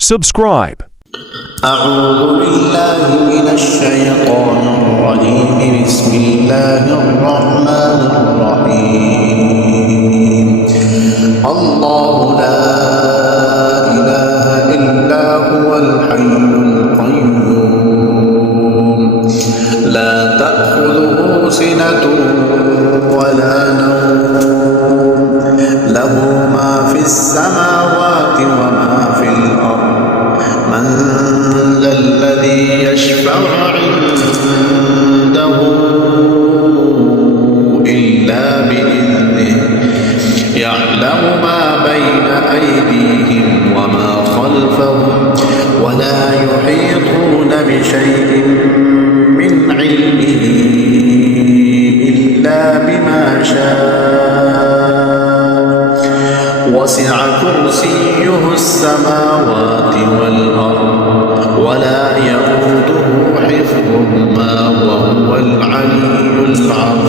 Subscribe. أعوذ بالله من الشيطان الرجيم. بسم الله الرحمن الرحيم. الله لا إله إلا هو الحي القيوم لا تأخذه سنة ولا نوم له ما في السماوات وما في الأرض من ذا الذي يشفع عنده إلا بإذنه يعلم ما بين أيديهم وما خلفهم ولا يحيطون بشيء من علمه إلا بما شاء وسع كرسيه السماوات والأرض ولا يئوده حفظهما وهو العلي العظيم.